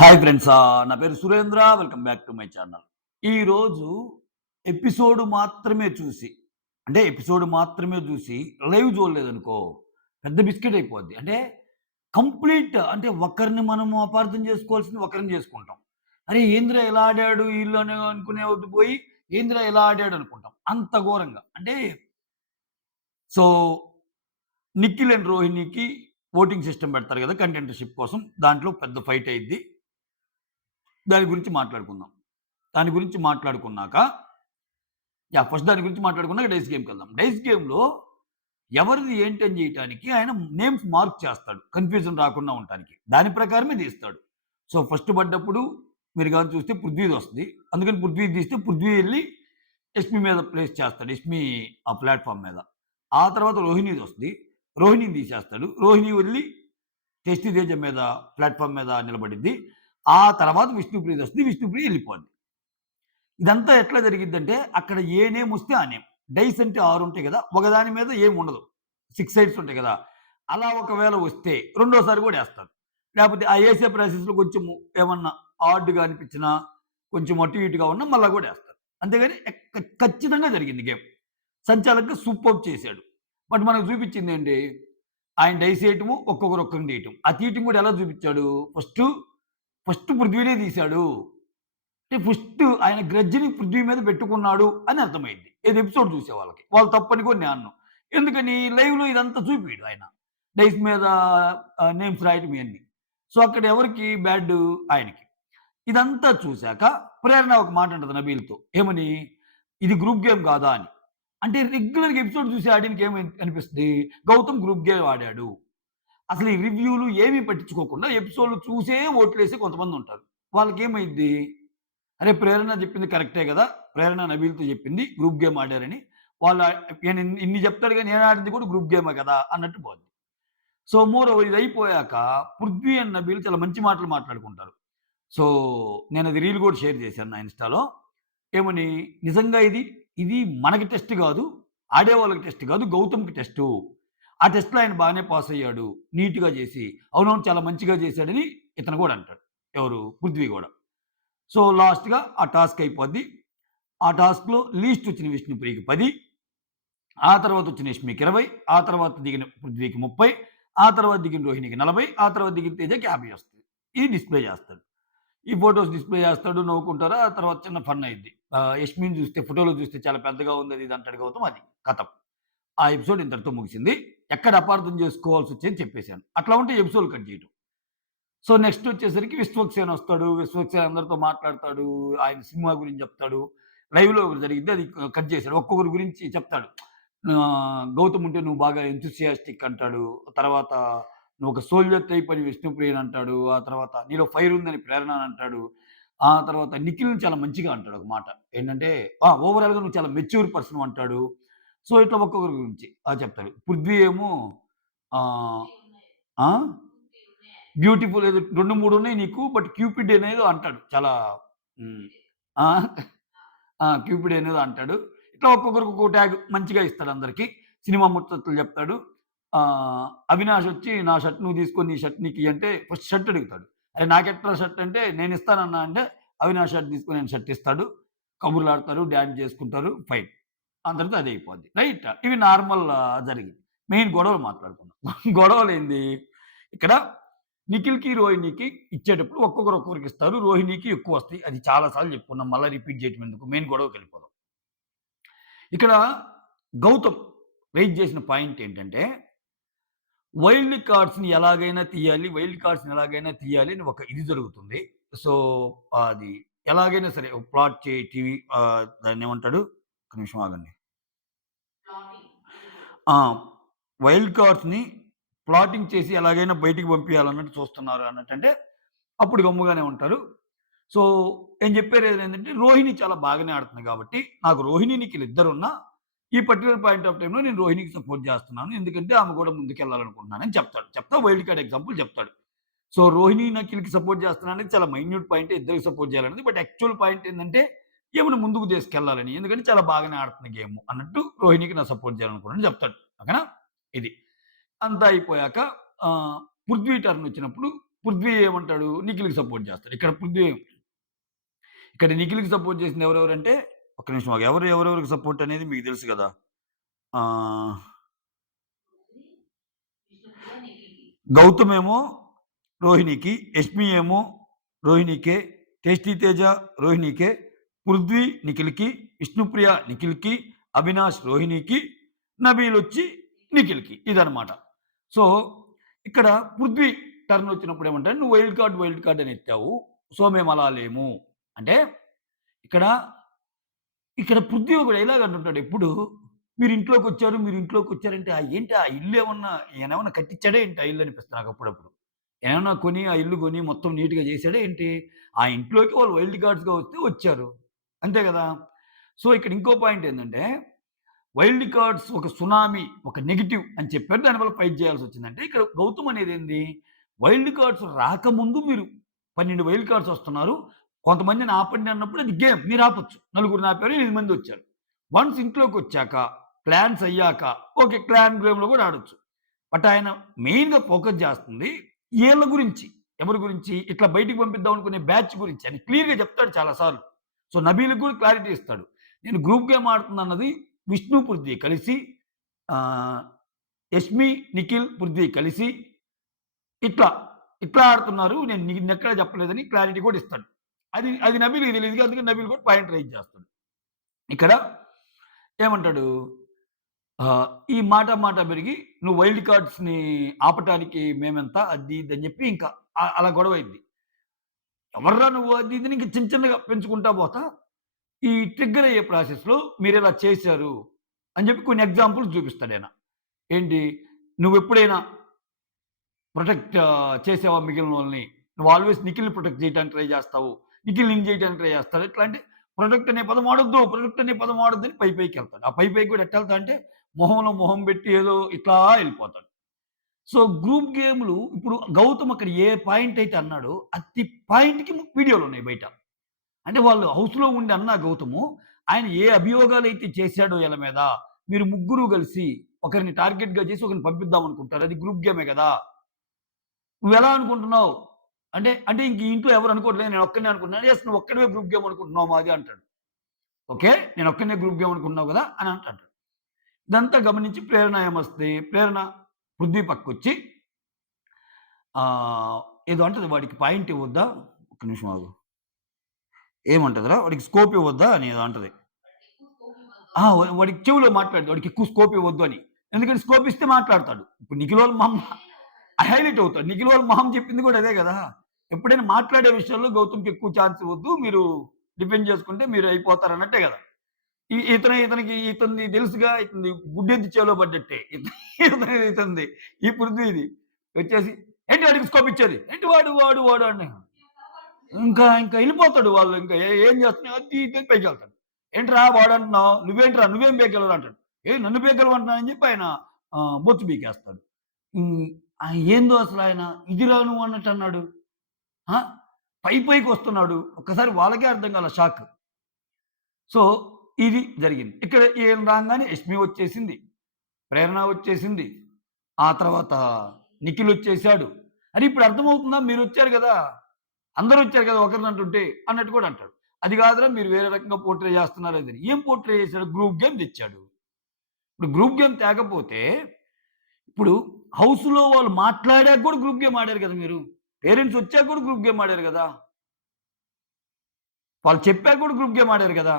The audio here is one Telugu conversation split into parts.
Hi friends. నా పేరు Surendra. Welcome back to my channel. ఈరోజు ఎపిసోడ్ మాత్రమే చూసి, అంటే ఎపిసోడ్ మాత్రమే చూసి లైవ్ చూడలేదనుకో, పెద్ద బిస్కెట్ అయిపోద్ది. అంటే కంప్లీట్ అంటే ఒకరిని మనము అపార్థం చేసుకోవాల్సింది ఒకరిని చేసుకుంటాం. అరే! ఏందిరా ఇలా ఆడాడు ఈళ్ళు అని అనుకునేది పోయి, ఏందిరా ఇలా ఆడాడు అనుకుంటాం. అంత ఘోరంగా. అంటే సో, నిఖిల్ అండ్ రోహిణికి ఓటింగ్ సిస్టమ్ పెడతారు కదా! కంటెంటర్‌షిప్ కోసం. దాంట్లో పెద్ద ఫైట్ అయ్యిద్ది. దాని గురించి మాట్లాడుకుందాం. దాని గురించి మాట్లాడుకున్నాక ఫస్ట్ దాని గురించి మాట్లాడుకున్నాక డైస్ గేమ్‌కెళ్దాం. డైస్ గేమ్‌లో ఎవరిది ఏంటి అని జేయటానికి ఆయన నేమ్స్ మార్క్ చేస్తాడు. కన్‌ఫ్యూజన్ రాకుండా ఉండటానికి. దాని ప్రకారమే తీస్తాడు. సో, ఫస్ట్ పడ్డప్పుడు మీరు గాని చూస్తే పృథ్వీదొస్తది. అందుకని పృథ్వీది తీస్తే పృథ్వీ ఎళ్లి యష్మి మీద ప్లేస్ చేస్తాడు. యష్మి ఆ ప్లాట్‌ఫార్మ్ మీద. ఆ తర్వాత రోహిణిదొస్తది. రోహిణిని తీసేస్తాడు. రోహిణి వెళ్లి టెస్టీ తేజ మీద ప్లాట్‌ఫార్మ్ మీద నిలబడిద్ది. ఆ తర్వాత విష్ణుప్రియదొస్తది. విష్ణుప్రియ ఎళ్ళిపోద్ది. ఇదంతా ఎట్లా జరిగిద్దంటే, అక్కడ ఏ నేమొస్తే ఆ నేమ్. డైస్ అంటే 6 ఉంటాయి గదా! ఒకదాని మీద ఏముండదు. 6 సైడ్స్ ఉంటాయి గదా! అలా ఒకవేళ వస్తే రెండోసారి గూడా ఏస్తారు. లేపోతే ఆ ఏసే ప్రాసెస్‌లో కొంచెము ఏమన్నా ఆడ్‌గా అనిపించినా, కొంచెం అటు ఇటుగా ఉన్నా మళ్ళా గూడా ఏస్తారు. అంతేగాని ఖచ్చితంగా జరిగింది గేమ్. సంచాలకుగా సూపర్బ్ చేశాడు. బట్ మనకు చూపించిందేంటి? ఆయన డైస్ ఏయటము, ఒక్కొక్కరిని తీయటం. ఆ తీయటం గూడా ఎలా చూపిచ్చాడు? ఫస్ట్ పృథ్వీనే తీశాడు. అంటే ఫస్ట్ ఆయన గ్రడ్జ్‌ని పృథ్వీ మీద పెట్టుకున్నాడు అని అర్థమైంది. ఏది ఎపిసోడ్ చూసే వాళ్ళకి. వాళ్ళు తప్పని కూడా నేను అనను. ఎందుకని లైవ్‌లో ఇదంతా చూపియడు ఆయన. డైస్ మీద నేమ్స్ రాయటం ఇయన్నీ. సో, అక్కడ ఎవరికి బ్యాడ్ ఆయనకి. ఇదంతా చూసాక ప్రేరణ ఒక మాట అంటది నబీల్‌తో. ఏమని? ఇది గ్రూప్ గేమ్ కాదా అని. అంటే రెగ్యులర్‌గా ఎపిసోడ్ చూసే ఆడియన్స్‌కి అనిపిస్తది? గౌతమ్ గ్రూప్ గేమ్ ఆడాడు. అసలు ఈ రివ్యూలు ఏమి పట్టించుకోకుండా ఎపిసోడ్‌లు చూసే ఓట్లేసే కొంతమందుంటారు. వాళ్ళకేమైద్ది? అరే! ప్రేరణ చెప్పింది కరెక్టే గదా! ప్రేరణ నబీల్‌తో చెప్పింది గ్రూప్ గేమ్ ఆడారని. వాళ్ళ ఈయన ఇన్ని చెప్తాడు గాని నేను ఆడింది కూడా గ్రూప్ గేమే కదా! అన్నట్టు పోద్ది. సో, మోర్ ఓవర్ ఇదయిపోయాక పృథ్వీ అండ్ నబీల్ చాలా మంచి మాటలు మాట్లాడుకుంటారు. సో, నేనది రీల్ కూడా షేర్ చేశాను నా ఇన్‌స్టాలో. ఏమని నిజంగా ఇది మనకి టెస్ట్ గాదు. ఆడేవాళ్ళకి టెస్ట్ గాదు. గౌతమ్‌కి టెస్టు. ఆ టెస్ట్‌లో ఆయన బానే పాస్ అయ్యాడు. నీట్‌గా చేసి. అవునవును చాలా మంచిగా చేశాడని ఇతను గూడా అంటాడు. ఎవరు? పృథ్వీ గూడా. సో, లాస్ట్‌గా ఆ టాస్క్ అయిపోద్ది. ఆ టాస్క్‌లో లీస్ట్ వచ్చిన విష్ణుప్రియకి 10, ఆ తర్వాత వచ్చిన యష్మికి 20, ఆ తర్వాత దిగిన పృథ్వీకి 30, ఆ తర్వాత దిగిన రోహిణికి 40, ఆ తర్వాత దిగిన తేజకి 50 వస్తది. ఇది డిస్‌ప్లే చేస్తాడు. ఈ ఫోటోస్ డిస్‌ప్లే చేస్తాడు. నవ్వుకుంటారు. ఆ తర్వాత చిన్న ఫన్ అయ్యిద్ది. యష్మిని చూస్తే ఫోటోలో చూస్తే చాలా పెద్దగా ఉంది అది ఇది అంటాడు గౌతమ్ అది ఖతం. ఆ ఎపిసోడ్ ఇంతటితో ముగిసింది. ఎక్కడ అపార్థం చేసుకోవాల్సొచ్చింది చెప్పేసాను. అట్లా ఉంటే ఎపిసోడ్ కట్ చేయటం. సో, నెక్స్ట్ వచ్చేసరికి విశ్వక్సేన్ వస్తాడు. విశ్వక్సేన్ అందరితో మాట్లాడతాడు. ఆయన సినిమా గురించి చెప్తాడు. లైవ్‌లో ఒకటి జరిగిద్ది. అది కట్ చేశాడు. ఒక్కొక్కరి గురించి చెప్తాడు. గౌతమ్ ఉంటే నువ్వు బాగా ఎంతూసియాస్టిక్ అంటాడు. తర్వాత నువ్వు ఒక సోల్జర్ టైప్ అని విష్ణుప్రియని అంటాడు. ఆ తర్వాత నీలో ఫైర్ ఉందని ప్రేరణ అని అంటాడు. ఆ తర్వాత నిఖిల్‌ని చాలా మంచిగా అంటాడు ఒక మాట. ఏంటంటే ఓవరాల్‌గా నువ్వు చాలా మెచ్యూర్ పర్సన్ అంటాడు. సో, ఇట్లా ఒక్కొక్కరి గురించి చెప్తాడు. పృథ్వీ ఏమో ఆహ్, ఆ! బ్యూటిఫుల్ ఏదో 2, 3 ఉన్నాయి నీకు. బట్ క్యూపిడ్ అనేదో అంటాడు. చాలా హ్మ్. ఆ! క్యూపిడ్ అనేదో అంటాడు. ఇట్లా ఒక్కొక్కరికి ఒక్కో ట్యాగ్ మంచిగా ఇస్తాడు అందరికి. సినిమా ముచ్చట్లు చెప్తాడు. అవినాష్ వచ్చి నా షర్ట్ నువ్వు తీసుకో నీ షర్ట్ నీకియ్యి అంటే ఫస్ట్ షర్ట్ అడుగుతాడు. అరె నాకెట్రా షర్ట్ అంటే నేనిస్తానన్నా అంటే అవినాష్ షర్ట్ తీసుకొని ఆయన షర్ట్ ఇస్తాడు. కబుర్లాడతారు, డాన్స్ చేసుకుంటారు, ఫైన్. అందరితో అదే అయిపోద్ది. రైట్. ఇవి నార్మల్ జరిగింది. మెయిన్ గొడవలు మాట్లాడుకుందాం. గొడవలేంది? ఇక్కడ నిఖిల్‌కి, రోహిణికి ఇచ్చేటప్పుడు ఒక్కొక్కరికి ఇస్తారు. రోహిణికి ఎక్కువొస్తాయి. అది చాలా సార్లు చెప్పుకున్నాం. మళ్ళా రిపీట్ చేయటం ఎందుకు? మెయిన్ గొడవకెళ్ళిపోదాం. ఇక్కడ గౌతమ్ రైజ్ చేసిన పాయింట్ ఏంటంటే, వైల్డ్ కార్డ్స్‌ని ఎలాగైనా తీయాలి. వైల్డ్ కార్డ్స్‌ని ఎలాగైనా తీయాలి అని ఒక ఇది జరుగుతుంది. సో, అది ఎలాగైనా సరే ప్లాట్ టీవీ దాన్నేమంటాడు? ఒక్క నిమిషం ఆగండి. ఆ! వైల్డ్ కార్డ్స్‌ని ప్లాటింగ్ చేసి ఎలాగైనా బయటికి పంపియాలన్నట్టు చూస్తున్నారు అన్నట్టంటే, అప్పుడు గమ్ముగానే ఉంటారు. సో, నేను చెప్పేదేంటంటే రోహిణి చాలా బాగానే ఆడుతుంది కాబట్టి, నాకు రోహిణి, నిఖిల్ ఇద్దరున్నా, ఈ పర్టిక్యులర్ పాయింట్ ఆఫ్ టైమ్‌లో నేను రోహిణికి సపోర్ట్ చేస్తున్నాను. ఎందుకంటే ఆమె కూడా ముందుకెళ్ళాలనుకుంటున్నానని చెప్తాడు. చెప్తా వైల్డ్ కార్డ్ ఎగ్జాంపుల్ చెప్తాడు. సో, రోహిణి, నఖిల్‌కి సపోర్ట్ చేస్తున్నాననేది చాలా మైన్యూట్ పాయింటే ఇద్దరికి సపోర్ట్ చేయాలనేది. బట్ యాక్చువల్ పాయింట్ ఏందంటే, ఈమెను ముందుకు తీసుకెళ్ళాలని. ఎందుకంటే చాలా బాగానే ఆడుతుంది గేము అన్నట్టు రోహిణికి నా సపోర్ట్ చేయాలనుకున్నానని చెప్తాడు. ఓకేనా? ఇది. అంతా అయిపోయాక ఆహ్, పృథ్వీ టర్న్ వచ్చినప్పుడు పృథ్వీ ఏమంటాడు? నిఖిల్‌కి సపోర్ట్ చేస్తాడు. ఇక్కడ నిఖిల్‌కి సపోర్ట్ చేసింది ఎవరెవరంటే ఒక్క నిమిషం ఆగు. ఎవరెవరికి సపోర్ట్ అనేది మీకు తెలుసు గదా! ఆహ్, గౌతమ్ ఏమో రోహిణికి, యష్మి ఏమో రోహిణికే, టేస్టీ తేజ రోహిణికే, పృథ్వీ నిఖిల్‌కి, విష్ణుప్రియ నిఖిల్‌కి, అవినాష్ రోహిణికి, నబీల్ వచ్చి నిఖిల్‌కి. ఇదనమాట. సో, ఇక్కడ పృథ్వీ టర్న్ వచ్చినప్పుడు ఏమంటాడు, "నువ్వు వైల్డ్ కార్డ్ అని ఎత్తావు. సో, మేము అలా లేము." అంటే ఇక్కడ ఇక్కడ పృథ్వీ ఒక డైలాగ్ అంటుంటాడు ఎప్పుడు, మీరు ఇంట్లోకొచ్చారంటే ఏంటి ఆ ఇల్లు ఏమన్నా ఈయనేమన్నా కట్టించాడా ఏంటి ఆ ఇల్లు అనిపిస్తది నాకు అప్పుడప్పుడు. ఏమన్నా కొని ఆ ఇల్లు కొని మొత్తం నీట్‌గా చేసాడా ఏంటి? ఆ ఇంట్లోకి వాళ్ళు వైల్డ్ కార్డ్స్‌గా వస్తే వచ్చారు. అంతే గదా! సో, ఇక్కడ ఇంకో పాయింట్ ఏందంటే, వైల్డ్ కార్డ్స్ ఒక సునామీ, ఒక నెగెటివ్ అని చెప్పారు. దానివల్ల ఫైట్ చేయాల్సొచ్చింది. అంటే ఇక్కడ గౌతమ్ అనేదేంది, వైల్డ్ కార్డ్స్ రాకముందు మీరు 12 వైల్డ్ కార్డ్స్ వస్తున్నారు. కొంతమందిని ఆపండి అన్నప్పుడు అది గేమ్. మీరు ఆపొచ్చు. నలుగురిని ఆపారు. 8 మందొచ్చారు. వన్స్ ఇంట్లోకొచ్చాక, క్లాన్స్ అయ్యాక ఓకే. క్లాన్ గేమ్‌లో కూడా ఆడొచ్చు. బట్ ఆయన మెయిన్‌గా ఫోకస్ చేస్తుంది ఈళ్ళ గురించి. ఎవరి గురించి? ఇట్లా బయటికి పంపిద్దాం అనుకునే బ్యాచ్ గురించి. అని క్లియర్‌గా చెప్తాడు చాలా సార్లు. సో, నబీల్‌కి కూడా క్లారిటీ ఇస్తాడు. నేను గ్రూప్ గేమ్ ఆడుతున్నానన్నది విష్ణు, పృథ్వీ కలిసి ఆహ్, యష్మి, నిఖిల్, పృథ్వీ కలిసి ఇట్లా, ఇట్లా ఆడుతున్నారు. నేను నిన్నెక్కడా చెప్పలేదని క్లారిటీ కూడా ఇస్తాడు. అది అది నబీల్‌కి తెలీదుగా. అందుకని నబీల్ కూడా పాయింట్ రైజ్ చేస్తాడు. ఇక్కడ ఏమంటాడు? ఈ మాట పెరిగి నువ్వు వైల్డ్ కార్డ్స్‌ని ఆపటానికి మేమెంత అది ఇది అని చెప్పి ఇంకా అలా గొడవైద్ది. ఎవర్రా నువ్వు అది ఇది అని ఇంక చిన్నగా పెంచుకుంటా పోతా, ఈ ట్రిగ్గర్ అయ్యే ప్రాసెస్‌లో మీరిలా చేశారు అని చెప్పి కొన్ని ఎగ్జాంపుల్స్ చూపిస్తాడాయన. ఏంటి? నువ్వెప్పుడైనా చేసావా మిగిలినోళ్ళని? నువ్వు ఆల్‌వేస్ నిఖిల్‌ని ప్రొటెక్ట్ చేయడానికి ట్రై చేస్తావు. నిఖిల్ నిన్ను చేయడానికి ట్రై చేస్తాడు. ఎట్లా అంటే ప్రొటెక్ట్ అనే పదం వాడొద్దు, ప్రొటెక్ట్ అనే పదం వాడొద్దని పైకెళ్తాడు. ఆ పైకి కూడా ఎట్టెళ్తా అంటే మొహంలో మొహం పెట్టి ఏదో ఇట్లా ఎళ్ళిపోతాడు. సో, గ్రూప్ గేమ్‌లు ఇప్పుడు గౌతమ్ అక్కడ ఏ పాయింట్ అయితే అన్నాడో, అతి పాయింట్‌కి వీడియోలున్నాయి బయట. అంటే వాళ్ళు హౌస్‌లో ఉండి అన్న గౌతము, ఆయన ఏ అభియోగాలైతే చేశాడో ఈళ్ళ మీద, మీరు ముగ్గురు కలిసి ఒకరిని టార్గెట్‌గా చేసి ఒకరిని పంపిద్దాం అనుకుంటారు. అది గ్రూప్ గేమే గదా! నువ్వెలా అనుకుంటున్నావు? అంటే ఇంక ఈ ఇంట్లో ఎవరు అనుకోవట్లేదు. నేనొక్కడినే అనుకుంటున్నాను. యెస్ నువ్వొక్కడివే గ్రూప్ గేమ్ అనుకుంటున్నావు మాది అంటాడు. ఓకే. నేనొక్కడినే గ్రూప్ గేమ్ అనుకుంటున్నావు గదా! అని అంటాడు. ఇదంతా గమనించి ప్రేరణ ఏమొస్తది? ప్రేరణ పృథ్వీ పక్కకొచ్చి ఆహ్, ఏదో అంటది వాడికి పాయింట్ ఇవ్వొద్దా? ఒక్క నిమిషం ఆగు. ఏమంటదిరా? వాడికి స్కోప్ ఇవ్వొద్దా? అని ఏదో అంటది. ఆ! వాడికి చెవులో మాట్లాడదు. వాడికి ఎక్కువ స్కోప్ ఇవ్వొద్దు అని. ఎందుకంటే స్కోప్ ఇస్తే మాట్లాడతాడు. ఇప్పుడు నిఖిల్ వాళ్ళ మమ్మ హైలైట్ అవుతాడు. నిఖిల్ వాళ్ళ మొహం చెప్పింది కూడా అదే గదా! ఎప్పుడైనా మాట్లాడే విషయంలో గౌతమ్‌కి ఎక్కువ ఛాన్స్ ఇవ్వద్దు. మీరు డిఫెండ్ చేసుకుంటే మీరు అయిపోతారు అన్నట్టే గదా! ఇతనికి తెలుసుగా ఇతనిది గుడ్డెద్దు చెవిలో పడ్డట్టే. ఇతనిది ఈ పృథ్వీది వచ్చేసి ఏంటి వాడికి స్కోప్ ఇచ్చేది? ఏంటి వాడు అని ఇంకా ఎళ్ళిపోతాడు వాళ్ళు ఇంకా ఏం చేస్తున్నావు అది ఇది అని పైకెళ్తాడు. ఏంట్రా వాడంటున్నావు? నువ్వేం పీకగలవు అంటాడు. నన్ను పీకగలవంటున్నావు అని చెప్పి ఆయన బొచ్చు పీకేస్తాడు. హ్మ్. ఏందో అసలాయన ఇదిరా నువ్వు అన్నట్టన్నాడు. ఆ! పైకొస్తున్నాడు. ఒక్కసారి వాళ్ళకే అర్థం కాల షాక్. సో, ఇది జరిగింది. ఇక్కడ ఈయన రాంగానే యష్మి వచ్చేసింది. ప్రేరణ వచ్చేసింది. ఆ తర్వాత నిఖిల్ వచ్చేసాడు. అరే! ఇప్పుడు అర్థమవుతుందా? మీరొచ్చారు గదా! అందరొచ్చారు కదా! ఒకరినంటుంటే అన్నట్టు కూడా అంటాడు. అది కాదురా మీరు వేరే రకంగా పోర్ట్రే చేస్తున్నారు అదని. ఏం పోర్ట్రే చేసాడు? గ్రూప్ గేమ్ తెచ్చాడు. ఇప్పుడు గ్రూప్ గేమ్ తేకపోతే ఇప్పుడు హౌస్‌లో వాళ్ళు మాట్లాడాక కూడా గ్రూప్ గేమ్ ఆడారు కదా మీరు. పేరెంట్స్ వచ్చాక కూడా గ్రూప్ గేమ్ ఆడారు గదా! వాళ్ళు చెప్పాక కూడా గ్రూప్ గేమ్ ఆడారు గదా!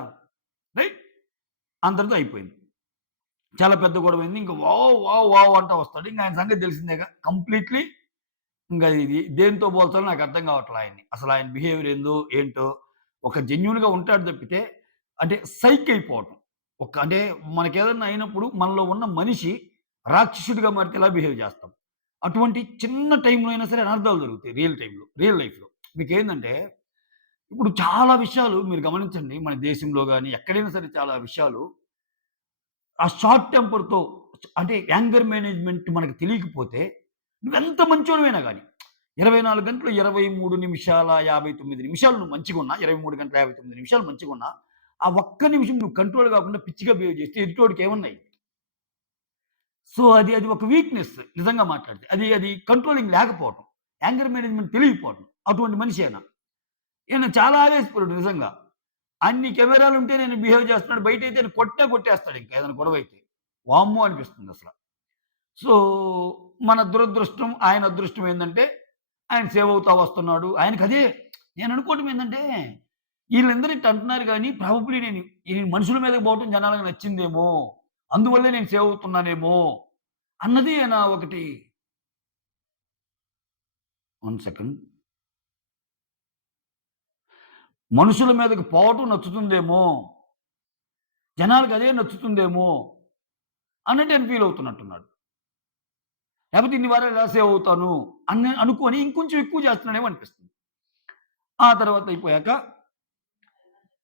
రైట్? అంతటితో అయిపోయింది. చాలా పెద్ద గొడవైంది. ఇంక వావ్ అంటా వస్తాడు. ఇంక ఆయన సంగతి తెలిసిందేగా. కంప్లీట్‌లీ ఇంక ఇది దేనితో పోల్చాలో నాకు అర్థం కావట్ల ఆయన్ని. అసలు ఆయన బిహేవియర్ ఏంటో ఒక జెన్యూన్‌గా ఉంటాడు తప్పితే అంటే సైక్ అయిపోవటం. అంటే మనకేదన్నా అయినప్పుడు మనలో ఉన్న మనిషి రాక్షసుడిగా మారితే ఎలా బిహేవ్ చేస్తాం. అటువంటి చిన్న టైమ్‌లో అయినా సరే అనర్థాలు జరుగుతాయి రియల్ లైఫ్‌లో. మీకేందంటే ఇప్పుడు చాలా విషయాలు మీరు గమనించండి మన దేశంలో గాని ఎక్కడైనా సరే చాలా విషయాలు ఆ షార్ట్ టెంపర్‌తో అంటే యాంగర్ మేనేజ్‌మెంట్ మనకు తెలియకపోతే నువ్వెంత మంచోడివైనా గాని 24 గంటలు 23 నిమిషాల 59 నిమిషాలు నువ్వు మంచిగున్నా 23 గంటల 59 నిమిషాలు మంచిగున్నా ఆ ఒక్క నిమిషం నువ్వు కంట్రోల్ కాకుండా పిచ్చిగా బిహేవ్ చేస్తే ఎదుటోడికి ఏమున్నాయి? సో, అది ఒక వీక్‌నెస్ నిజంగా మాట్లాడితే. అది కంట్రోలింగ్ లేకపోవటం. యాంగర్ మేనేజ్మెంట్ తెలియకపోవడం. అటువంటి మనిషి ఆయన. ఈయన చాలా ఆవేశపరుడు నిజంగా. అన్ని కెమెరాలుంటే నేను బిహేవ్ చేస్తున్నాడు. బయటైతే నేను కొట్టినా కొట్టేస్తాడింక ఏదైనా గొడవైతే. వామ్మో! అనిపిస్తుందసల. సో, మన దురదృష్టం, ఆయన అదృష్టం ఏందంటే, ఆయన సేవ్ అవుతా వస్తున్నాడు. ఆయనకదే నేననుకోవటం ఏందంటే, ఈళ్ళందరూ ఇట్ట అంటున్నారు గానీ, ప్రాబబ్లీ ఈ మనుషుల మీదకి పోవటం జనాలకి నచ్చిందేమో! అందువల్లే నేను సేవ్ అవుతున్నానేమో! అన్నది నా ఒకటి 1 సెకండ్. మనుషుల మీదకి పోవటం నచ్చుతుందేమో! జనాలకదే నచ్చుతుందేమో! అన్నట్టు ఆయన ఫీల్ అవుతున్నట్టున్నాడు. లేకపోతే ఇన్ని వారాలు ఎలా సేవ్ అవుతాను అనుకోని ఇంకొంచెం ఎక్కువ చేస్తున్నాడేమో అనిపిస్తుంది. ఆ తర్వాత అయిపోయాక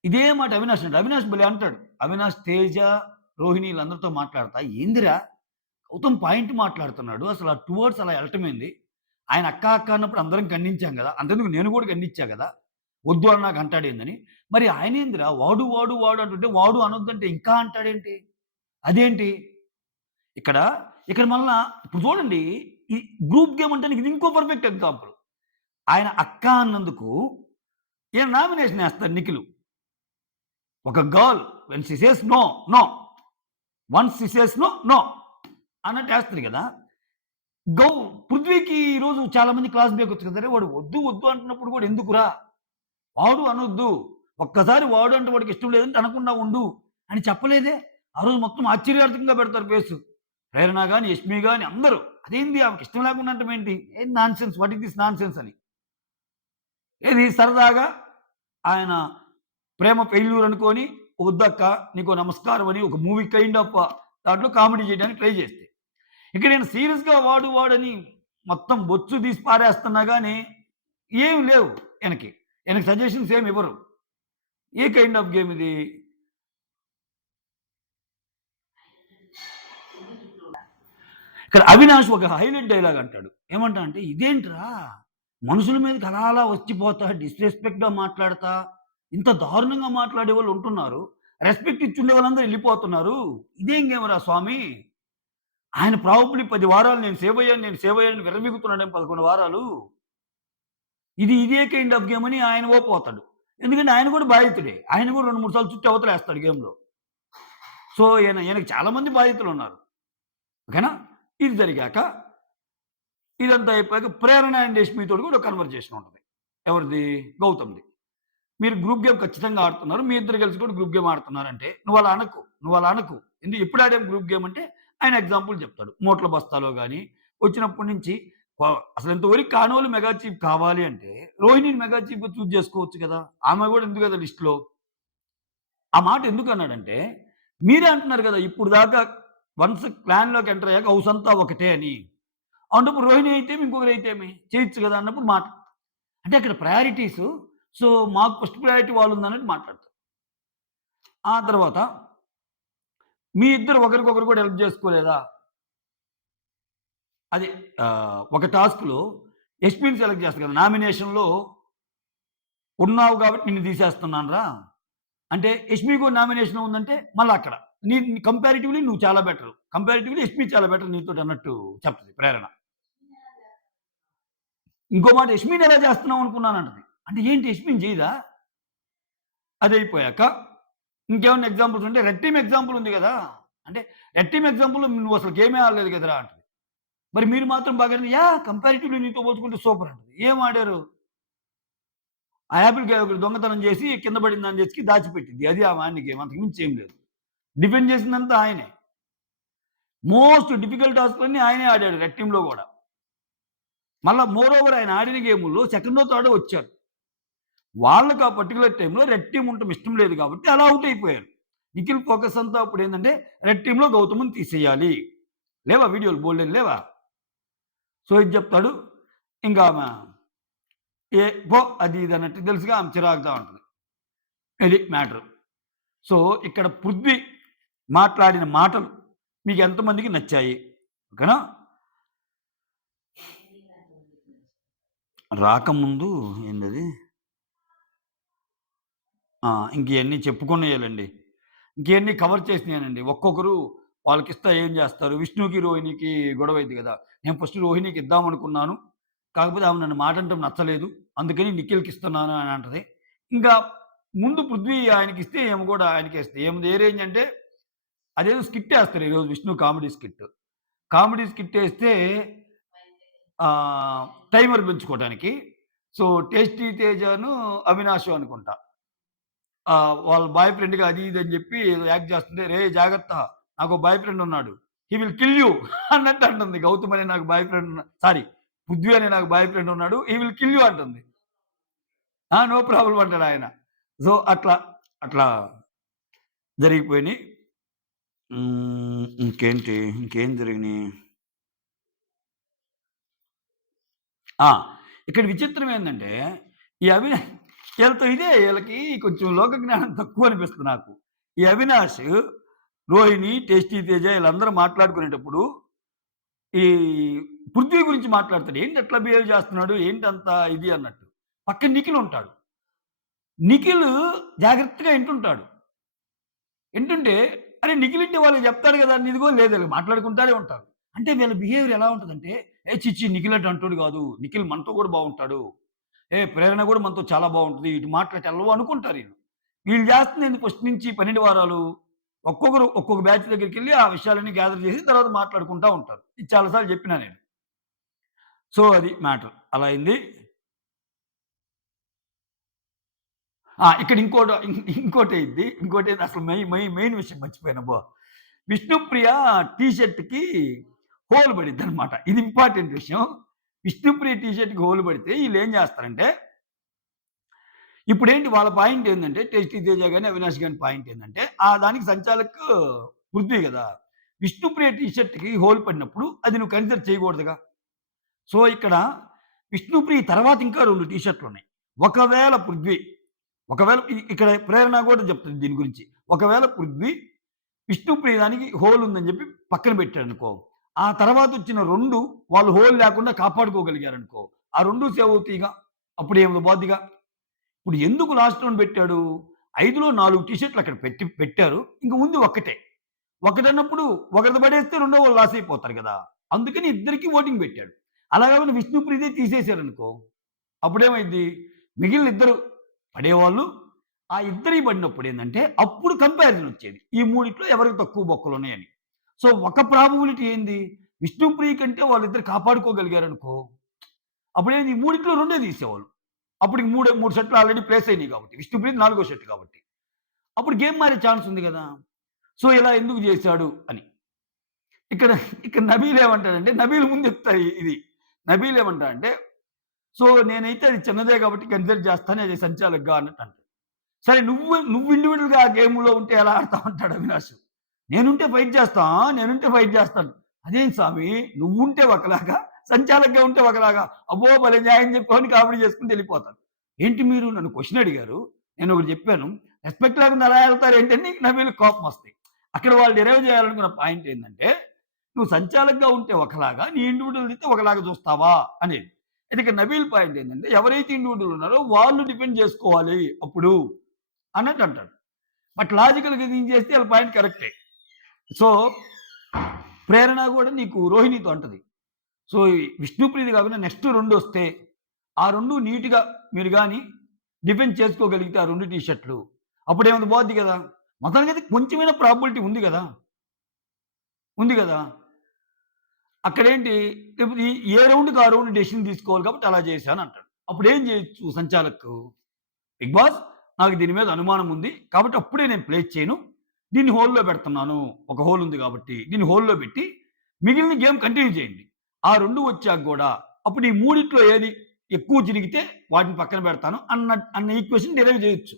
ఇదే మాట అవినాష్ అంటాడు. అవినాష్ భలే అంటాడు. అవినాష్, తేజ, రోహిణి ఈళ్ళందరితో మాట్లాడతా, "ఏందిరా గౌతమ్ పాయింట్ మాట్లాడుతున్నాడు. అసలు ఆ 2 వర్డ్స్ అలా ఎళ్ళటమేంది? ఆయన అక్క, అక్క అన్నప్పుడు అందరం ఖండించాం గదా! అంతెందుకు నేను గూడా ఖండించా గదా! వద్దు అన్నాక అంటాడేందని. మరి ఆయనేందిరా వాడు, వాడు, వాడు అంటుంటే వాడు అనొద్దంటే ఇంకా అంటాడేంటి? అదేంటి?" ఇక్కడ, ఇక్కడ మళ్ళా ఇప్పుడు చూడండి. ఈ గ్రూప్ గేమ్ అంటానికి ఇది ఇంకో పర్ఫెక్ట్ ఎగ్జాంపుల్. ఆయన అక్క అన్నందుకు ఈయన నామినేషన్ ఏస్తాడు నిఖిలు. ఒక girl when she says no, no. Once she says no, no అన్నట్టు ఏస్తది గదా! గౌ పృథ్వీకి ఈరోజు చాలా మంది క్లాస్ బీకొచ్చు కదా! "అరె! వాడు వద్దు, వద్దు అంటున్నప్పుడు కూడా ఎందుకురా? వాడు అనొద్దు. ఒక్కసారి వాడు అంటే వాడికి ఇష్టం లేదంటే అనకుండా ఉండు" అని చెప్పలేదే! ఆ రోజు మొత్తం ఆశ్చర్యార్థకంగా పెడతారు ఫేసు. ప్రేరణ గాని, యష్మి గాని అందరూ. అదేంది ఆమెకి ఇష్టం లేకుండా అంటమేంటి? ఏం nonsense what is this nonsense అని. ఏది సరదాగా ఆయన ప్రేమ ఫెయిల్యూర్ అనుకోని, "వద్దక్క నీకో నమస్కారం" అని ఒక మూవీ కైండ్ ఆఫ్ దాంట్లో కామెడీ చేయడానికి ట్రై చేస్తే. ఇక్కడ నేను సీరియస్‌గా వాడు, వాడని మొత్తం బొచ్చు తీసి పారేస్తున్నా గాని, ఏమి లేవు ఈయనకి. ఈయనకి సజెషన్స్ ఏమి ఇవ్వరు. ఏ కైండ్ ఆఫ్ గేమ్ ఇది? ఇక్కడ అవినాష్ ఒక హైలైట్ డైలాగ్ అంటాడు. ఏమంటా అంటే, "ఇదేంట్రా మనుషుల మీదకి అలా అలా వచ్చిపోతా, డిస్‌రెస్పెక్ట్‌గా మాట్లాడతా, ఇంత దారుణంగా మాట్లాడేవాళ్ళు ఉంటున్నారు. రెస్పెక్ట్ ఇచ్చుండే వాళ్ళందరూ ఎళ్ళిపోతున్నారు. ఇదేం గేమ్‌రా స్వామి? ఆయన ప్రాబబ్లీ 10 వారాలు నేను సేవ్ అయ్యాను, నేను సేవ్ అయ్యాను అని విర్రవీగుతున్నాడేమో 11 వారాలు. ఇదే కైండ్ ఆఫ్ గేమ్" అని ఆయన ఓపోతాడు. ఎందుకంటే ఆయన కూడా బాధితుడే. ఆయన కూడా 2, 3 సార్లు చుట్టి అవతలేస్తాడు గేమ్‌లో. సో, ఈయనకి చాలా మంది బాధితులున్నారు. ఓకేనా? ఇది జరిగాక ఇదంతా అయిపోయాక ప్రేరణ అండ్ యష్మితోటి కూడా ఒక కన్వర్జేషన్ ఉంటది. ఎవరిది? గౌతమ్‌ది. మీరు గ్రూప్ గేమ్ ఖచ్చితంగా ఆడుతున్నారు. మీ ఇద్దరు కలిసి కూడా గ్రూప్ గేమ్ ఆడుతున్నారంటే, "నువ్వలా అనకు, నువ్వలా అనకు. ఎప్పుడు ఆడాం గ్రూప్ గేమ్" అంటే ఆయన ఎగ్జాంపుల్ చెప్తాడు. మూట్ల బస్తాలో గాని, వచ్చినప్పటి నుంచి అసలు ఇంతవరకు కానోళ్ళు మెగా చీఫ్ కావాలి అంటే, రోహిణిని మెగా చీఫ్‌గా చూజ్ చేసుకోవచ్చు కదా! ఆమె కూడా ఉంది కదా లిస్ట్‌లో. ఆ మాట ఎందుకన్నాడంటే, మీరే అంటున్నారు కదా! ఇప్పుడు దాకా వన్స్ క్లాన్‌లోకి ఎంటర్ అయ్యాక హౌస్ అంతా ఒకటే అని. అలాంటప్పుడు రోహిణి అయితేమి, ఇంకొకరైతేమి చేయొచ్చు కదా! అన్నప్పుడు అంటే అక్కడ ప్రయారిటీసు. సో, మాకు ఫస్ట్ ప్రయారిటీ వాళ్ళుందన్నట్టు మాట్లాడతారు. ఆ తర్వాత మీ ఇద్దరు ఒకరికొకరు కూడా హెల్ప్ జేసుకోలేదా? అది ఒక టాస్క్‌లో యష్మిని సెలెక్ట్ చేస్తారు కదా! నామినేషన్‌లో ఉన్నావు కాబట్టి నిన్ను తీసేస్తున్నానురా! అంటే యష్మి కూడా నామినేషన్‌లో ఉందంటే మళ్ళా అక్కడ కంపారిటివ్‌లీ నువ్వు చాలా బెటరు. కంపారిటివ్‌లీ యష్మి చాలా బెటర్ నీతోటన్నట్టు చెప్తది ప్రేరణ. ఇంకో మాట యష్మిని ఎలా చేస్తున్నావు అనుకున్నానంటది. అంటే ఏంటి యష్మిని చేయదా? అదయిపోయాక ఇంకేమన్నా ఎగ్జాంపుల్స్ ఉంటే రెడ్ టీమ్ ఎగ్జాంపుల్ ఉంది గదా! అంటే రెడ్ టీమ్ ఎగ్జాంపుల్‌లో నువ్వసలు గేమే ఆడలేదు కదరా! అంటది. మరి మీరు మాత్రం బాగానే కంపారిటివ్‌లీ నీతో పోల్చుకుంటే సూపర్ అంటది. ఏం ఆడారు? ఆ యాపిల్ కాయ ఒకటి దొంగతనం చేసి కింద పడిందని జెచ్చి దాచిపెట్టింది. అది ఆమె ఆడిన గేమ్. అంతకు మించి ఏం లేదు. డిఫెండ్ చేసిందంతా ఆయనే. మోస్ట్ డిఫికల్ట్ టాస్క్‌లన్నీ ఆయనే ఆడాడు రెడ్ టీమ్‌లో గూడా. మళ్ళా మోర్ ఓవర్ ఆయన ఆడిన గేముల్లో సెకండో, థర్డో వచ్చారు. వాళ్ళకి ఆ పర్టిక్యులర్ టైమ్‌లో రెడ్ టీమ్ ఉండటం ఇష్టం లేదు కాబట్టి అలా ఔట్ అయిపోయారు. నిఖిల్ ఫోకస్ అంతా అప్పుడేందంటే రెడ్ టీమ్‌లో గౌతమ్‌ని తీసేయాలి. లేవా వీడియోలు బోలెడన్ని లేవా? సో, ఇది చెప్తాడు. ఇంకా ఆమె పో అది ఇది అన్నట్టు తెలుసుగా ఆమె చిరాకుగా ఉంటది. ఇది మ్యాటరు. సో, ఇక్కడ పృథ్వీ మాట్లాడిన మాటలు మీకు ఎంతమందికి నచ్చాయి? ఓకేనా? రాకముందు ఏందది? ఇంకియన్నీ చెప్పుకునేయాలండి. ఇంకియన్నీ కవర్ చేసినయేనండి. ఒక్కొక్కరు వాళ్ళకిస్తా ఏం జేస్తారు. విష్ణుకి, రోహిణికి గొడవైద్ది గదా! నేను ఫస్ట్ రోహిణికి ఇద్దామనుకున్నాను. కాకపోతే ఆమె నన్ను మాటంటం నచ్చలేదు. అందుకని నిఖిల్‌కి ఇస్తున్నాను అని అంటది. ఇంకా ముందు పృథ్వీ ఆయనకిస్తే ఈమె కూడా ఆయనకేస్తది. ఈమెది ఏ రేంజ్ అంటే అదేదో స్కిట్ ఏస్తారు ఈరోజు Vishnu comedy skit. Comedy skit ఏస్తే టైమర్ పెంచుకోవడానికి. సో, 'టేస్టీ తేజను' 'అవినాషు' అనుకుంటా. వాళ్ళ బాయ్ ఫ్రెండ్‌గా అది ఇది అని చెప్పి ఏదో యాక్ట్ చేస్తుంటే, "రేయ్ జాగ్రత్త నాకో బాయ్ ఫ్రెండ్ ఉన్నాడు. హి విల్ కిల్ యూ" అన్నట్టు అంటుంది. గౌతమ్ అనే నాకు బాయ్ ఫ్రెండ్ సారీ పృథ్వీ అనే నాకు బాయ్ ఫ్రెండ్ ఉన్నాడు. హి విల్ కిల్ యూ అంటుంది. నో ప్రాబ్లమ్ అంటాడాయన. సో, అట్లా జరిగిపోయినియి. ఇంకేం జరిగినియి? ఆ! ఇక్కడ విచిత్రం ఏందంటే, ఈ ఈళ్ళతో ఇదే ఈళ్ళకి కొంచెం లోక జ్ఞానం తక్కువనిపిస్తుంది నాకు. ఈ అవినాష్, రోహిణి, టేస్టీ తేజ ఈళ్ళందరూ మాట్లాడుకునేటప్పుడు, ఈ పృథ్వీ గురించి మాట్లాడతాడు. ఏంటి అట్లా బిహేవ్ చేస్తున్నాడు? ఏంటంత ఇది అన్నట్టు. పక్కన నిఖిల్ ఉంటాడు. నిఖిల్ జాగ్రత్తగా ఇంటుంటాడు. ఇంటుంటే, అరే! నిఖిల్ ఇంటే వాళ్ళకి చెప్తాడు గదా! ఇదిగో లేదు ఈళ్ళు మాట్లాడుకుంటానే ఉంటారు. అంటే వీళ్ళ బిహేవియర్ ఎలా ఉంటదంటే, ఛీ! ఛీ! నిఖిల్ అట్లాంటోడు గాదు. నిఖిల్ మనతో గూడా బాగుంటాడు. ప్రేరణ గూడా మనతో చాలా బావుంటది. ఇటు మాట్లాడితే ఎల్లవో అనుకుంటారు ఈళ్ళు. వీళ్ళు చేస్తుందేంది ఫస్ట్ నుంచి 12 వారాలు ఒక్కొక్కరు ఒక్కొక్క బ్యాచ్ దగ్గరికెళ్ళి ఆ విషయాలన్నీ గ్యాదర్ చేసి తర్వాత మాట్లాడుకుంటా ఉంటారు. ఇది చాలా సార్లు చెప్పినా నేను. సో, అది మ్యాటర్. అలా అయింది. ఇక్కడ ఇంకోటయిద్ది. ఇంకోటేంది అసలు మెయిన్ విషయం మర్చిపోయానబ్బా! విష్ణుప్రియ టీ షర్ట్‌కి హోల్ పడిద్దనమాట. ఇది ఇంపార్టెంట్ విషయం. విష్ణుప్రియ టీ షర్ట్‌కి హోల్ పడితే ఈళ్ళేం చేస్తారంటే ఇప్పుడేంటి వాళ్ళ పాయింట్ ఏందంటే 'టేస్టీ తేజ' గాని, 'అవినాష్' గాని పాయింట్ ఏందంటే, దానికి సంచాలక్ పృథ్వీ గదా! విష్ణుప్రియ టీ షర్ట్‌కి హోల్ పడినప్పుడు అది నువ్వు కన్సిడర్ చేయకూడదుగా. సో, ఇక్కడ విష్ణుప్రియ తర్వాత ఇంకా 2 టీ షర్ట్‌లున్నాయి. ఒకవేళ పృథ్వీ ఒకవేళ ఇక్కడ ప్రేరణ గూడా చెప్తది దీని గురించి. ఒకవేళ పృథ్వీ విష్ణుప్రియ దానికి హోల్ ఉందని జెప్పి పక్కన పెట్టాడనుకో, ఆ తర్వాతొచ్చిన 2 వాళ్ళు హోల్ లేకుండా కాపాడుకోగలిగారనుకో, ఆ 2 సేవ్ అవుతాయిగా. అప్పుడేమి పోద్దిగా. ఇప్పుడు ఎందుకు లాస్ట్ రౌండ్ పెట్టాడు? 5లో 4 టీ షర్ట్‌లు అక్కడ పెట్టారు. ఇంక ఉంది ఒక్కటే. ఒకటన్నప్పుడు ఒకరిది పడేస్తే రెండో వాళ్ళు లాస్ అయిపోతారు గదా! అందుకని ఇద్దరికీ ఓటింగ్ పెట్టాడు. అలా కాకుండా విష్ణుప్రియదే తీసేసారనుకో, అప్పుడేమైద్ది? మిగిలిన ఇద్దరు పడేవాళ్ళు. ఆ ఇద్దరియి పడినప్పుడేందంటే, అప్పుడు కంపారిజన్ వచ్చేది. ఈ మూడిట్లో ఎవరికి తక్కువ బొక్కలున్నాయని. సో, ఒక ప్రాబబిలిటీ ఏంది? విష్ణుప్రియ కంటే వాళ్ళిద్దరు కాపాడుకోగలిగారనుకో, అప్పుడేంది? ఈ మూడిట్లో రెండే తీసేవాళ్ళు. అప్పటికి 3 షర్టులు ఆల్రెడీ ప్లేస్ అయినాయి కాబట్టి. విష్ణుప్రీత్ నాలుగో షర్ట్ కాబట్టి. అప్పుడు గేమ్ మారే ఛాన్స్ ఉంది గదా! సో, ఇలా ఎందుకు జేశాడు అని. ఇక్కడ ఇక్కడ నబీల్ ఏమంటాడంటే నబీల్ ముందు చెప్తా ఇది. నబీల్ ఏమంటాడంటే, సో, నేనైతే అది చిన్నదే కాబట్టి కన్సిడర్ చేస్తాను అది సంచాలక్‌గా అన్నట్టు అంటాడు. సరే నువ్వు ఇండివిడ్యువల్‌గా ఆ గేమ్‌లో ఉంటే ఎలా ఆడతావు అంటాడు అవినాష్. నేనుంటే ఫైట్ చేస్తా. నేనుంటే ఫైట్ చేస్తాను. అదేంటి స్వామి నువ్వుంటే ఒకలాగా, సంచాలక్‌గా ఉంటే ఒకలాగా. అబ్బో! భలే న్యాయం చెప్పావని కామెడీ చేసుకుంటూ ఎళ్ళిపోతాను. ఏంటి మీరు నన్ను క్వెషన్ అడిగారు. నేను ఒకటి చెప్పాను. రెస్పెక్ట్ లేకుండా ఎలా ఎళ్తారు ఏంటని నబీల్‌కి కోపమొస్తాయి. అక్కడ వాళ్ళు డిరైవ్ చేయాలనుకున్న పాయింట్ ఏందంటే, నువ్వు సంచాలక్‌గా ఉంటే ఒకలాగా, నీ ఇండివిడ్యువల్ అయితే ఒకలాగా చూస్తావా అనేది. అయితే ఇక్కడ నబీల్ పాయింట్ ఏందంటే, ఎవరైతే ఇండివిడ్యువల్ ఉన్నారో వాళ్ళు డిఫెండ్ చేసుకోవాలి అప్పుడు అన్నట్టు అంటాడు. బట్ లాజికల్‌గా దీన్ని చేస్తే ఆళ్ళ పాయింట్ కరెక్టే. సో, ప్రేరణ గూడా నీకు రోహిణితో అంటది. సో, ఈ విష్ణుప్రీతి కాకుండా నెక్స్ట్ 2 వస్తే, ఆ 2 నీట్‌గా మీరు గాని డిఫెండ్ చేసుకోగలిగితే ఆ 2 టీ షర్ట్‌లు అప్పుడేమైనా పోద్ది గదా! మొత్తానికైతే కొంచెమైనా ప్రాబబిలిటీ ఉంది గదా! ఉంది గదా! అక్కడేంటి లేకపోతే ఏ రౌండ్‌కి ఆ రౌండ్ డెసిషన్ తీసుకోవాలి కాబట్టి అలా చేశానంటాడు. అప్పుడేం చేయొచ్చు సంచాలక్? బిగ్ బాస్ నాకు దీని మీద అనుమానం ఉంది. కాబట్టి అప్పుడే నేను ప్లేస్ చేయను. దీన్ని హోల్‌లో పెడుతున్నాను. ఒక హోల్ ఉంది కాబట్టి. దీన్ని హోల్‌లో పెట్టి మిగిలిన గేమ్ కంటిన్యూ చేయండి. ఆ 2 వచ్చాక గూడా అప్పుడు ఈ మూడిట్లో ఏది ఎక్కువ జరిగితే వాటిని పక్కన పెడతాను అన్న ఈక్వేషన్ డిరైవ్ చేయొచ్చు.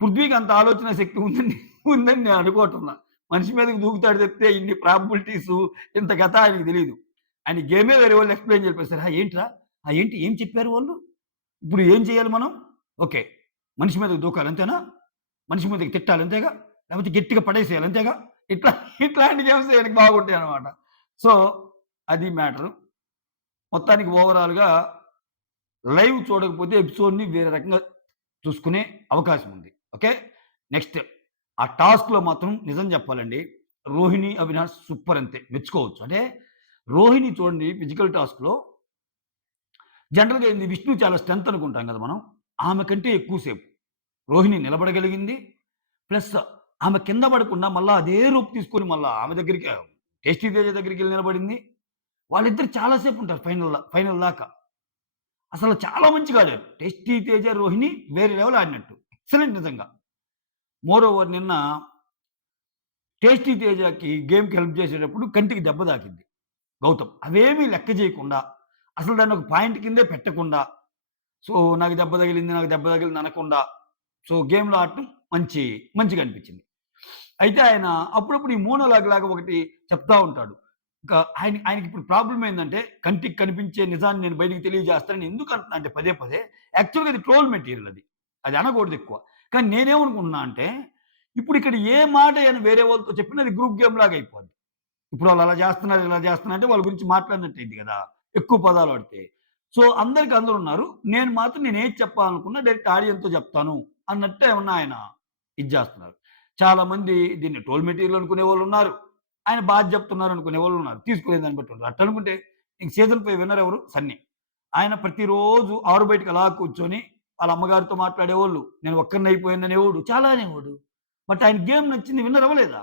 పృథ్వీకి అంత ఆలోచన శక్తి ఉందని నేను అనుకోవటంలా. మనిషి మీదకి దూకుతాడు తప్పితే ఇన్ని ప్రాబబిలిటీసు ఇంత కథ ఆయనకి తెలీదు. ఆయన గేమే వేరే వాళ్ళు ఎక్స్‌ప్లెయిన్ చెప్పేసారు. ఏంట్రా? ఏంటి ఏం చెప్పారు వాళ్ళు? ఇప్పుడు ఏం చేయాలి మనం? ఓకే. మనిషి మీదకి దూకాలి అంతేనా? మనిషి మీదకి తిట్టాలి అంతేగా? లేకపోతే గట్టిగా పడేసేయాలి అంతేగా? ఇట్లా ఇట్లాంటి గేమ్స్ ఈయనకి బాగుంటాయన్నమాట. సో, అది మ్యాటరు. మొత్తానికి ఓవరాల్‌గా లైవ్ చూడకపోతే ఎపిసోడ్‌ని వేరే రకంగా చూసుకునే అవకాశం ఉంది. ఓకే. నెక్స్ట్ ఆ టాస్క్‌లో మాత్రం నిజం చెప్పాలండి. రోహిణి, అవినాష్ సూపర్ అంతే మెచ్చుకోవచ్చు. అంటే రోహిణి చూడండి ఫిజికల్ టాస్క్‌లో జనరల్‌గా ఏంది విష్ణు చాలా స్ట్రెంత్ అనుకుంటాం కదా మనం. ఆమె కంటే ఎక్కువ సేపు రోహిణి నిలబడగలిగింది. ప్లస్ ఆమె కింద పడకుండా మళ్ళా అదే రూప్ తీసుకొని మళ్ళా ఆమె దగ్గరికి 'టేస్టీ తేజ' దగ్గరికెళ్లి నిలబడింది. వాళ్ళిద్దరు చాలా సేపు ఉంటారు ఫైనల్ దాకా. అసలు చాలా మంచిగా ఆడారు. 'టేస్టీ తేజ', 'రోహిణి' వేరే లెవెల్ ఆడినట్టు. ఎక్సలెంట్ నిజంగా. మోర్ ఓవర్ నిన్న 'టేస్టీ తేజ'కి గేమ్‌కి హెల్ప్ చేసేటప్పుడు కంటికి దెబ్బ తాకింది గౌతమ్. అవేమీ లెక్క చేయకుండా, అసలు దాన్ని ఒక పాయింట్ కిందే పెట్టకుండా, సో, నాకు దెబ్బ తగిలింది అనకుండా, సో, గేమ్‌లో ఆడటం మంచిగా అనిపించింది. అయితే ఆయన అప్పుడప్పుడు ఈ మోనోలాగ్ లాగా ఒకటి చెప్తా ఉంటాడు. ఇంకా ఆయనకిప్పుడు ప్రాబ్లమ్ ఏందంటే, కంటికి కనిపించే నిజాన్ని నేను బయటికి తెలియజేస్తానని ఎందుకు అంటున్నా అంటే పదే పదే, యాక్చువల్‌గా అది ట్రోల్ మెటీరియల్ అది. అది అనకూడదెక్కువ. కానీ నేనేమనుకుంటున్నా అంటే, ఇప్పుడిక్కడ ఏ మాట ఆయన వేరే వాళ్ళతో చెప్పినా అది గ్రూప్ గేమ్ లాగా అయిపోద్ది. ఇప్పుడు వాళ్ళు అలా చేస్తున్నారు, ఇలా చేస్తున్నారు అంటే వాళ్ళ గురించి మాట్లాడినట్టయిద్ది గదా! ఎక్కువ పదాలు వాడితే. సో, అందరికి అందరున్నారు. నేనేది చెప్పాలనుకున్నా డైరెక్ట్ ఆడియన్స్‌తో చెప్తాను అన్నట్టు ఏమన్నా ఆయన ఇది జేస్తున్నారు. చాలామంది దీన్ని ట్రోల్ మెటీరియల్ అనుకునేవాళ్ళున్నారు. ఆయన చెప్తున్నారు అనుకునేవాళ్ళున్నారు. తీసుకునే దాన్ని బట్టి ఉంటది. అట్టనుకుంటే ఇంక సీజన్ 5 విన్నర్ ఎవరు? సన్నీ. ఆయన ప్రతిరోజు ఆరు బయటకి అలా కూర్చొని వాళ్ళ అమ్మగారితో మాట్లాడేవాళ్ళు. నేను ఒక్కడినైపోయాననేవాడు. చాలా అనేవాడు. బట్ ఆయన గేమ్ నచ్చింది. విన్నర్ అవ్వలేదా?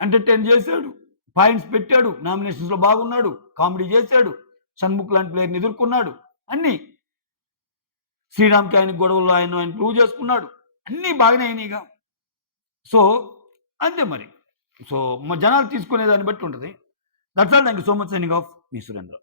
ఎంటర్‌టైన్ జేశాడు. పాయింట్స్ పెట్టాడు. నామినేషన్స్‌లో బాగున్నాడు. కామెడీ జేశాడు. షణ్ముఖ్ లాంటి ప్లేయర్‌ని ఎదుర్కొన్నాడు. అన్నీ. శ్రీరామ్‌కి ఆయనకి గొడవల్లో ఆయన ప్రూవ్ చేసుకున్నాడు. అన్నీ బాగానే అయినాయిగా. సో, అంతే మరి. సో, జనాలు తీసుకునే దాన్ని బట్టి ఉంటది. That's all. Thank you so much. Signing off. Me Surendra.